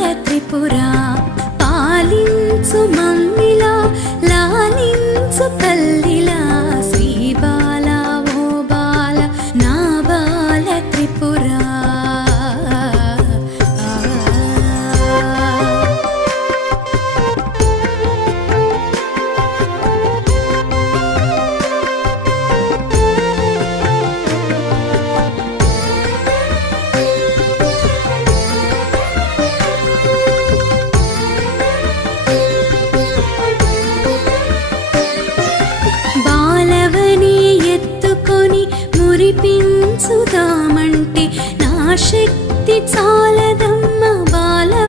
బాల త్రిపుర పాలించు మమ్మిలా లాలించు తల్లిలా శ్రీ బాల ఓ బాల నా బాల త్రిపుర మురిపించుదామంటే నా శక్తి చాలా